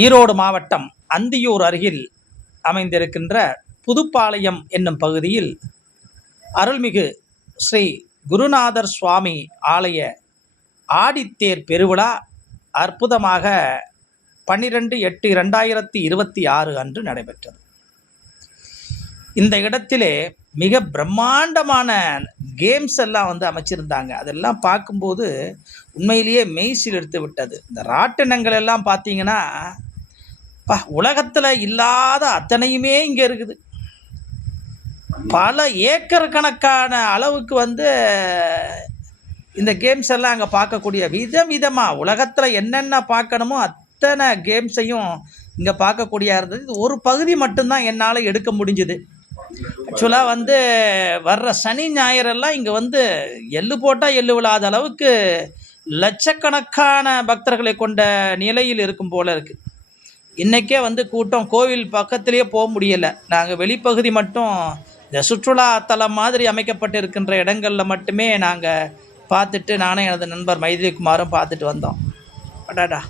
ஈரோடு மாவட்டம் அந்தியூர் அருகில் அமைந்திருக்கின்ற புதுப்பாளையம் என்னும் பகுதியில் அருள்மிகு ஸ்ரீ குருநாதர் சுவாமி ஆலய ஆடித்தேர் பெருவிழா அற்புதமாக 12/8/2026 அன்று நடைபெற்றது. இந்த இடத்திலே மிக பிரம்மாண்டமான கேம்ஸ் எல்லாம் அமைச்சிருந்தாங்க. அதெல்லாம் பார்க்கும்போது உண்மையிலேயே மெய்சில் எடுத்து விட்டது. இந்த ராட்டினங்கள் எல்லாம் பார்த்தீங்கன்னா உலகத்தில் இல்லாத அத்தனையுமே இங்கே இருக்குது. பல ஏக்கர் கணக்கான அளவுக்கு இந்த கேம்ஸ் எல்லாம் அங்கே பார்க்கக்கூடிய விதமாக உலகத்தில் என்னென்ன பார்க்கணுமோ அத்தனை கேம்ஸையும் இங்கே பார்க்கக்கூடியா இருந்தது. இது ஒரு பகுதி மட்டும்தான் என்னால் எடுக்க முடிஞ்சுது. ஆக்சுவலாக வர்ற சனி ஞாயிறெல்லாம் இங்கே எள்ளு போட்டால் எள்ளு விழாத அளவுக்கு லட்சக்கணக்கான பக்தர்களை கொண்ட நிலையில் இருக்கும் போல இருக்குது. இன்றைக்கே கூட்டம் கோவில் பக்கத்திலேயே போக முடியலை. நாங்கள் வெளிப்பகுதி மட்டும் இந்த சுற்றுலா தலம் மாதிரி அமைக்கப்பட்டு இருக்கின்ற இடங்களில் மட்டுமே நாங்கள் பார்த்துட்டு நானும் எனது நண்பர் மைதிலிகுமாரும் பார்த்துட்டு வந்தோம். அடாடா,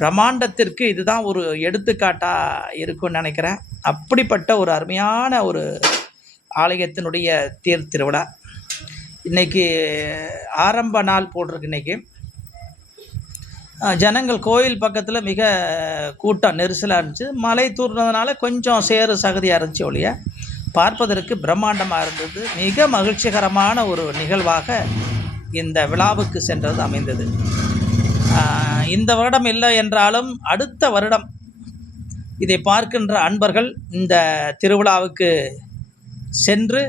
பிரம்மாண்டத்திற்கு இதுதான் ஒரு எடுத்துக்காட்டாக இருக்குன்னு நினைக்கிறேன். அப்படிப்பட்ட ஒரு அருமையான ஒரு ஆலயத்தினுடைய தேர் திருவிழா இன்றைக்கி ஆரம்ப நாள் போட்டிருக்கு. இன்றைக்கி ஜனங்கள் கோயில் பக்கத்தில் மிக கூட்டம் நெரிசலாக இருந்துச்சு. மழை தூர்னதுனால கொஞ்சம் சேறு சகதியாக இருந்துச்சு ஒழிய பார்ப்பதற்கு பிரம்மாண்டமாக இருந்தது. மிக மகிழ்ச்சிகரமான ஒரு நிகழ்வாக இந்த விழாவுக்கு சென்றது அமைந்தது. இந்த வருடம் இல்லை என்றாலும் அடுத்த வருடம் இதை பார்க்கின்ற அன்பர்கள் இந்த திருவிழாவுக்கு சென்று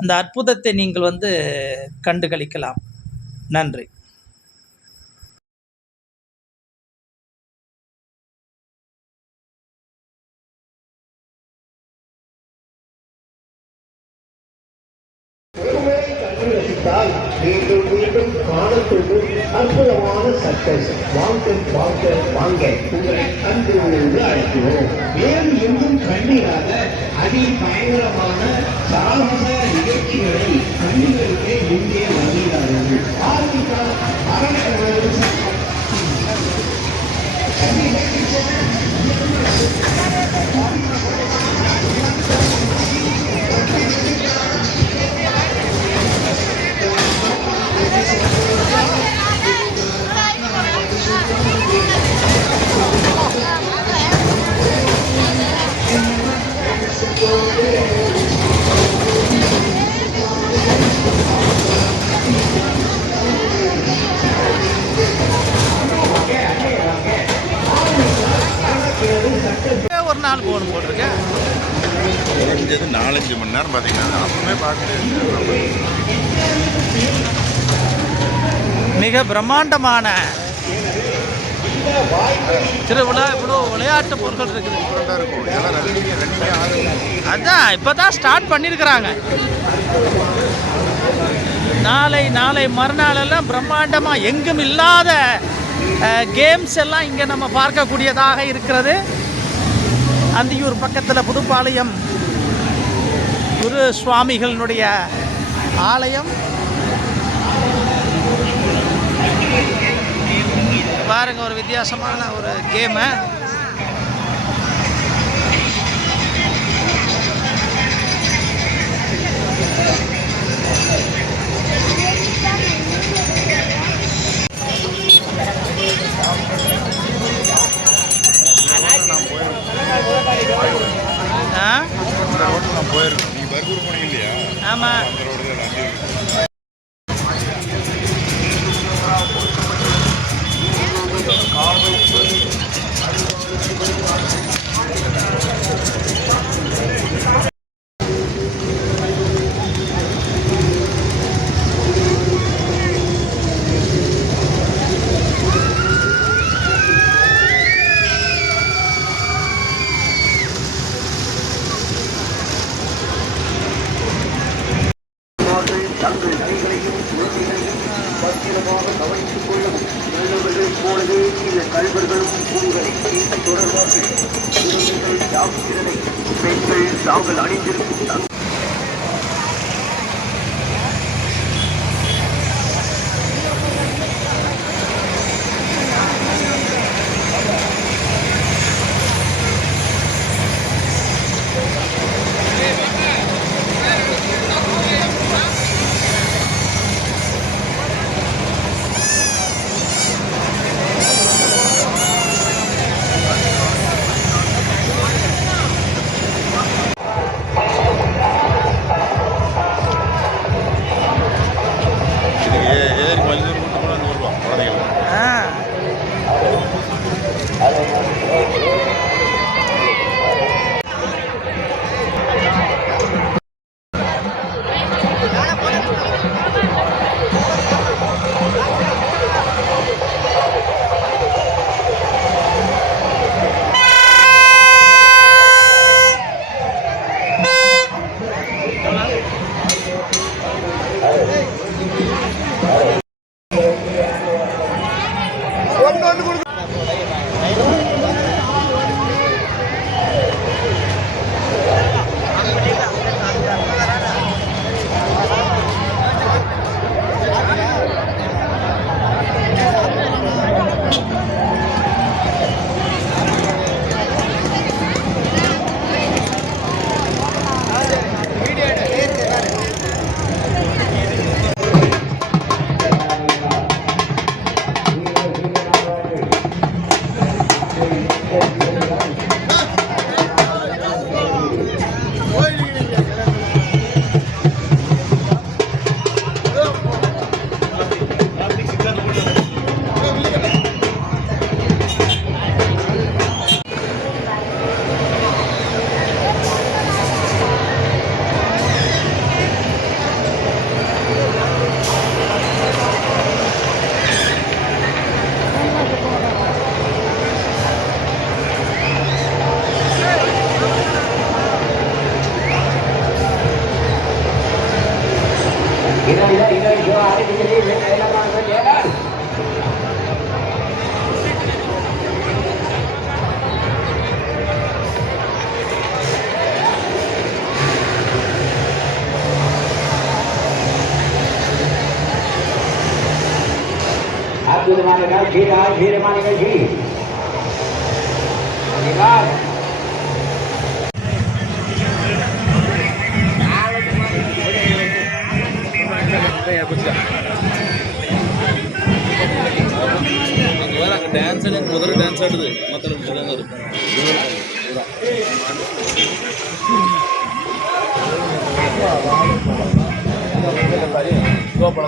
அந்த அற்புதத்தை நீங்கள் கண்டுகளிக்கலாம். நன்றி. மீண்டும் மீண்டும் காணத்தோடும் அற்புதமான சர்க்கஸ் வாங்க வாங்க வாங்க உங்களை கண்டு அழைக்கிறோம். வேறு எங்கும் கண்டிராத அதி பயங்கரமான சாகச நிகழ்ச்சிகளை கண்ணிகளுக்கு இங்கே வருகிறார்கள். ஆரம்பித்தால் ஒரு நாள் போகணும் போட்டிருக்கேன். குறைஞ்சது 4-5 மணி நேரம் பார்த்தீங்கன்னா அப்பவுமே பார்க்க மிக பிரம்மாண்டமான திருவிழா. இவ்வளோ விளையாட்டு பொருட்கள் இருக்குது. அதான் இப்போ தான் ஸ்டார்ட் பண்ணியிருக்கிறாங்க. நாளை மறுநாளெல்லாம் பிரம்மாண்டமாக எங்கும் இல்லாத கேம்ஸ் எல்லாம் இங்கே நம்ம பார்க்கக்கூடியதாக இருக்கிறது. அந்தியூர் பக்கத்தில் புதுப்பாளையம் குரு சுவாமிகளினுடைய ஆலயம் பாருங்க. ஒரு வித்தியாசமான ஒரு கேமு. போயிருக்கோம். நீ பர்கூர் போனீங்க இல்லையா? ஆமாம். தங்கள் கைகளையும் குழந்தைகளையும் பத்திரமாக கவனித்துக் கொள்ளவும். நல்லவர்கள் போலவே சில கல்வர்களும் உங்களை கேட்டுத் தொடர்வார்கள். குழந்தைகள் ஜாக்கிரதை. பெண்கள் தாங்கள் அணிந்திருக்கும் அற்புதமான காட்சி வீரமான நிகழ்ச்சி ಡ್ಯಾನ್ಸ್ ಮೊದಲು ಡ್ಯಾನ್ಸ್ ಆಡುದು ಮತ್ತೆ ಗೋಪಾಲ